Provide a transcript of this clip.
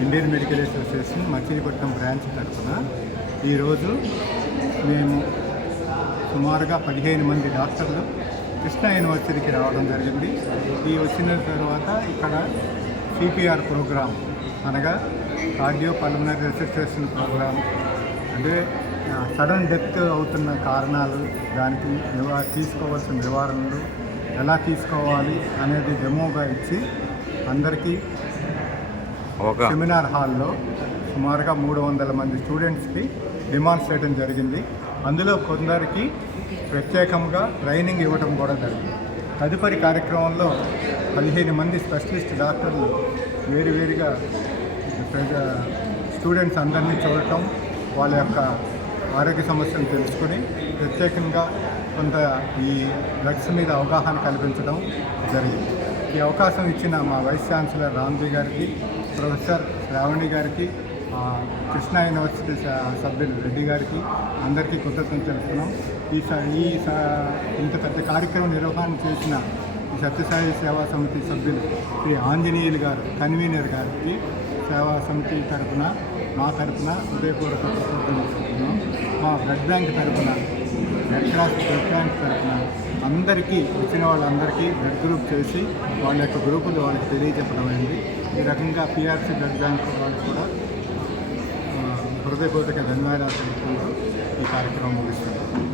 Indian medical association Machilipatnam branch తరఫున ఈరోజు మేము సుమారుగా 15 మంది డాక్టర్లు కృష్ణా యూనివర్సిటీకి రావడం జరిగింది. ఈ వచ్చిన తర్వాత ఇక్కడ సిపిఆర్ ప్రోగ్రామ్ అనగా కార్డియో పల్మనరీ రెసిస్టేషన్ ప్రోగ్రామ్ అంటే సడన్ డెత్ అవుతున్న కారణాలు, దానికి తీసుకోవాల్సిన నివారణలు ఎలా తీసుకోవాలి అనేది డెమోగా ఇచ్చి అందరికీ సెమినార్ హాల్లో సుమారుగా 300 మంది స్టూడెంట్స్కి డెమాన్స్ట్రేట్ చేయడం జరిగింది. అందులో కొందరికి ప్రత్యేకంగా ట్రైనింగ్ ఇవ్వడం కూడా జరిగింది. తదుపరి కార్యక్రమంలో 15 మంది స్పెషలిస్ట్ డాక్టర్లు వేరువేరుగా స్టూడెంట్స్ అందరినీ చూడటం, వాళ్ళ యొక్క ఆరోగ్య సమస్యలు తెలుసుకొని ప్రత్యేకంగా కొంత ఈ డ్రగ్స్ మీద అవగాహన కల్పించడం జరిగింది. ఈ అవకాశం ఇచ్చిన మా వైస్ ఛాన్సలర్ రామ్జీ గారికి, ప్రొఫెసర్ శ్రావణి గారికి, కృష్ణా యూనివర్సిటీ సభ్యులు రెడ్డి గారికి అందరికీ కృతజ్ఞతలు తెలుపుతున్నాం. ఇంత పెద్ద కార్యక్రమం నిర్వహణ చేసిన ఈ సత్యసాయి సేవా సమితి సభ్యులు శ్రీ ఆంజనేయులు గారు కన్వీనర్ గారికి సేవా సమితి తరఫున మా తరఫున హృదయపూర్వక కృతజ్ఞతలు తెలుపుతున్నాం. మా బ్లడ్ బ్యాంక్ తరఫున, రెడ్ క్రాస్ బ్లడ్ బ్యాంక్ తరఫున అందరికీ వచ్చిన వాళ్ళందరికీ బ్లడ్ గ్రూప్ చేసి వాళ్ళ యొక్క గ్రూపులు వాళ్ళకి తెలియజెప్పడం అయింది. ఈ రకంగా పిఆర్సీ బ్లడ్ బ్యాంక్ వాళ్ళకి కూడా హృదయపూర్వక ధన్యవాదాలు తెలుపుకుంటూ ఈ కార్యక్రమం ముగిస్తున్నాం.